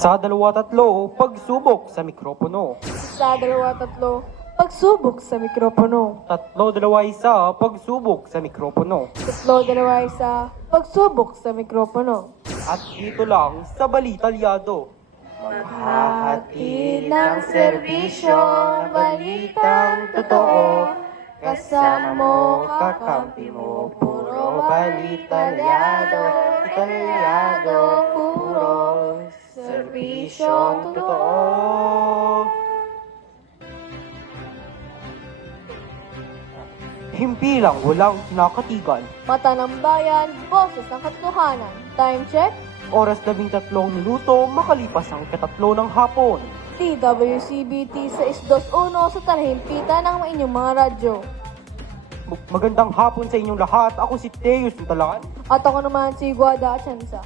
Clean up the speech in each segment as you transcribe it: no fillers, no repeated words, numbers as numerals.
Sa 2-3, pagsubok sa mikropono. Sa 2-3, pagsubok sa mikropono. 3-2-1, pagsubok sa mikropono. 3-2-1, pagsubok sa mikropono. At dito lang sa Balitalyado. Maghahati ng serbisyo ng balitang totoo. Kasama mo, kakampi mo, puro balitalyado. Italyado, puro serbisyong totoo. Himpilang walang kinakatigan. Mata ng bayan, boses ng katotohanan. Time check, Oras 13 minuto makalipas ang 3 ng hapon. DWCBT 621 sa talahimpitan ng inyong mga radyo. Magandang hapon sa inyong lahat. Ako si Teus Talan. At ako naman si Guada Atienza.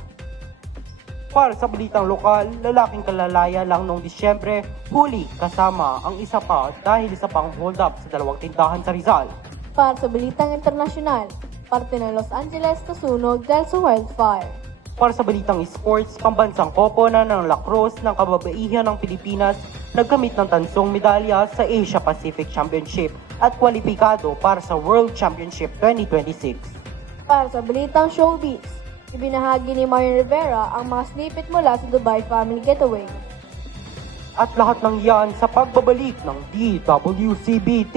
Para sa balitang lokal, lalaking kalalaya lang noong Disyembre, huli kasama ang isa pa dahil isa pang hold up sa 2 tindahan sa Rizal. Para sa balitang internasyonal, parte ng Los Angeles nasunog dahil sa wildfire. Para sa balitang sports, pambansang koponan ng lacrosse ng kababaihan ng Pilipinas nagkamit ng tansong medalya sa Asia Pacific Championship at kwalipikado para sa World Championship 2026. Para sa balitang showbiz, ibinahagi ni Marian Rivera ang mga snippet mula sa Dubai Family Getaway. At lahat ng yan sa pagbabalik ng DWCBT.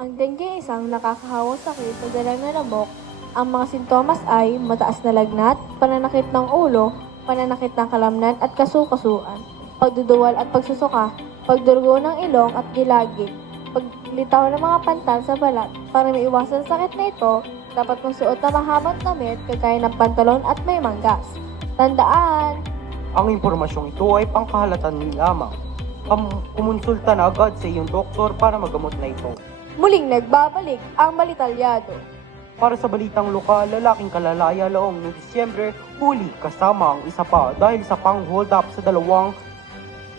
Ang dengue ay isang nakakahawang sakit na dalang na lamok. Ang mga sintomas ay mataas na lagnat, pananakit ng ulo, pananakit ng kalamnan at kasukasuan, pagduduwal at pagsusuka, pagdurugo ng ilong at gilagid, paglitaw ng mga pantal sa balat. Para maiwasan sa sakit na ito, dapat mong suot na mahabang damit kagaya ng pantalon at may manggas. Tandaan! Ang impormasyong ito ay pangkahalatan lamang. Kumonsulta na agad sa iyong doktor para magamot na ito. Muling nagbabalik ang Balitalyado. Para sa balitang lokal, lalaking kalalaya noong Disyembre, huli kasama ang isa pa dahil sa pang-hold up sa 2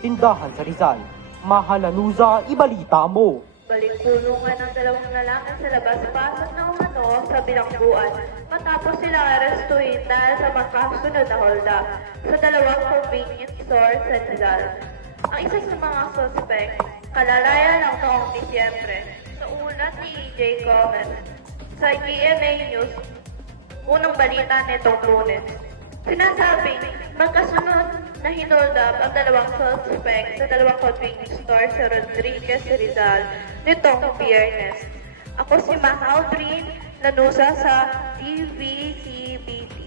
tindahan sa Rizal. Mahalanuza, ibalita mo! Balik-kulungan ng 2 lalaki sa labas-pasok ng umano sa bilangguan matapos silang arestuhin dahil sa magkasunod na hold up sa 2 convenience store sa Rizal. Ang isa sa mga suspect, kalalaya ng noong Disyembre, sa ulat ni EJ Gomez. Sa GMA News, unang balita nitong Lunes. Sinasabing magkasunod na hinold up ang 2 suspect sa 2 convenience store sa Rodriguez, Rizal nitong Biyernes. Ako si Mahal Brin, nanusa sa DWCBT.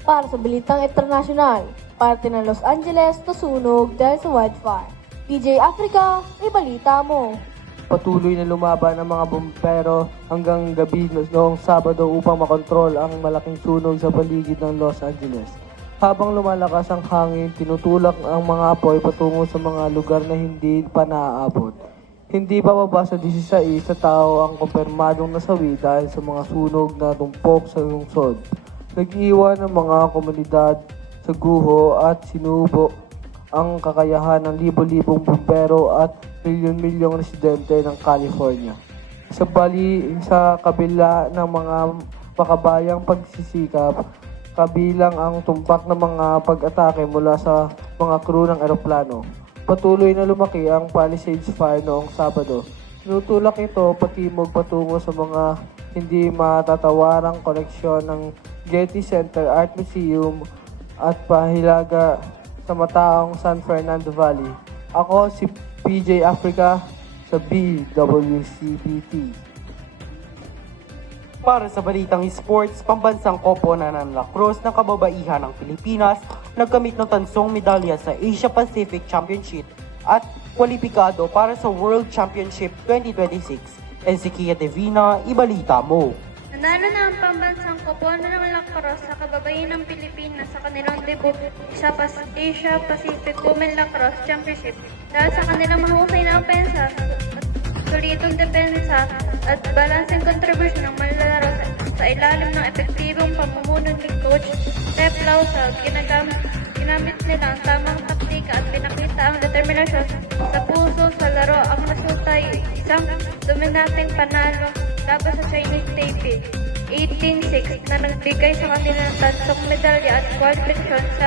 Para sa balitang internasyonal, parte ng Los Angeles nasunog dahil sa wildfire. DJ Africa, ibalita mo! Patuloy na lumaban ang mga bumpero hanggang gabi noong Sabado upang makontrol ang malaking sunog sa paligid ng Los Angeles. Habang lumalakas ang hangin, tinutulak ang mga apoy patungo sa mga lugar na hindi pa naaabot. Hindi pa baba sa 16 sa tao ang kumpirmadong nasawi dahil sa mga sunog na tumpok sa lungsod. Nag-iwan ng mga komunidad sa guho at sinubo ang kakayahan ng libo-libong bumpero at milyon-milyong residente ng California. Sa kabila ng mga makabayang pagsisikap, kabilang ang tumpak ng mga pag-atake mula sa mga crew ng eroplano. Patuloy na lumaki ang Palisades Fire noong Sabado. Tinutulak ito patimog patungo sa mga hindi matatawarang koneksyon ng Getty Center Art Museum at pahilaga sa mataong San Fernando Valley. Ako si PJ Africa sa BWCBT. Para sa balitang sports, pambansang koponan ng lacrosse ng kababaihan ng Pilipinas nagkamit ng tansong medalya sa Asia Pacific Championship at kwalipikado para sa World Championship 2026. Ezekia Devina, ibalita mo! Nanalo na ang pambansang koponan ng lacrosse sa kababaihan ng Pilipinas sa kanilang debut sa Asia Pacific Women Lacrosse Championship dahil sa kanilang mahusay na opensa, solidong depensa at balancing contribution ng manlalaro sa ilalim ng epektibong pamumuno ni Coach Pep Lausag. Ginamit nila ang tamang taktika at pinakita ang determinasyon sa puso sa laro. Ang resulta ay isang dominanteng panalo laban sa Chinese Taipei 18-6 na nagbigay sa kanila ng tansong medalya at qualification sa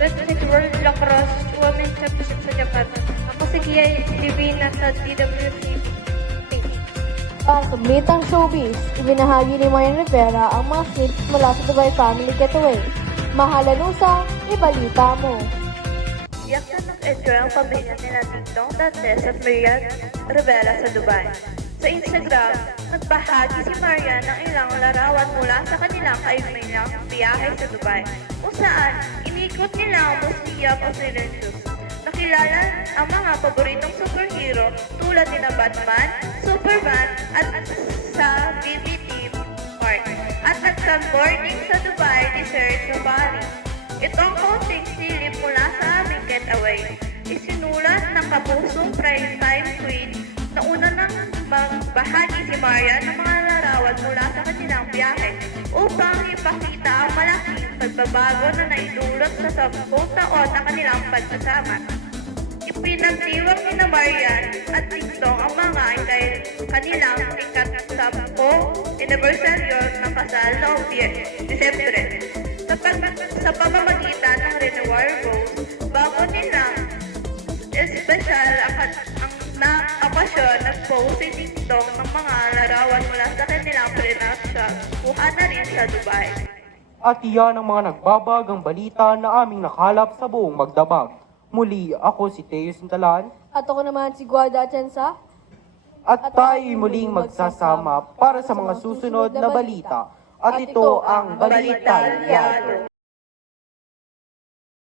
26 World Lacrosse Women's Championship sa Japan. Ako si Kia Divina sa DWC. Para sa Balitang Showbiz, ibinahagi ni Marian Rivera ang mga snips mula sa Dubai Family Getaway. Mahalanusa, ibalita mo. Iyak na nag-enjoy ang pamilya nila Dingdong Dantes at Marian Rivera sa Dubai. Sa Instagram, nagbahagi si Marian ng ilang larawan mula sa kanilang kaigmayang biyahe sa Dubai, kung saan inikot nila ang Museum of Silences. Nakilala ang mga paboritong superhero tulad ni Batman, Superman at sa BBT Park at nag-sunboarding sa Dubai Desert Safari. Ito ang kaunting silip mula sa aming getaway. Isinulat ng kapusong primetime queen na una nang magbahagi si Marian ng mga larawan mula sa kanilang biyahe upang ipakita ang malaking pagbabago na naidulot sa 10 taon na kanilang pagsasama. Ipinagdiwang ni na Marian at Dingdong ang mga kanilang ika-10 anibersaryo ng kasal noong Disyembre. Sa pamamagitan ng Renewal Rose, bago nilang espesyal na okasyon, nag-post si Dingdong ng mga larawan mula sa kanilang production, kuha na rin sa Dubai. At iyan ang mga nagbabagang balita na aming nakalap sa buong Magdamag. Muli, ako si Teo Sintalan. At ako naman si Guarda Atienza. At tayo'y muling magsasama para sa mga susunod na balita. At ito ang Balita Liado.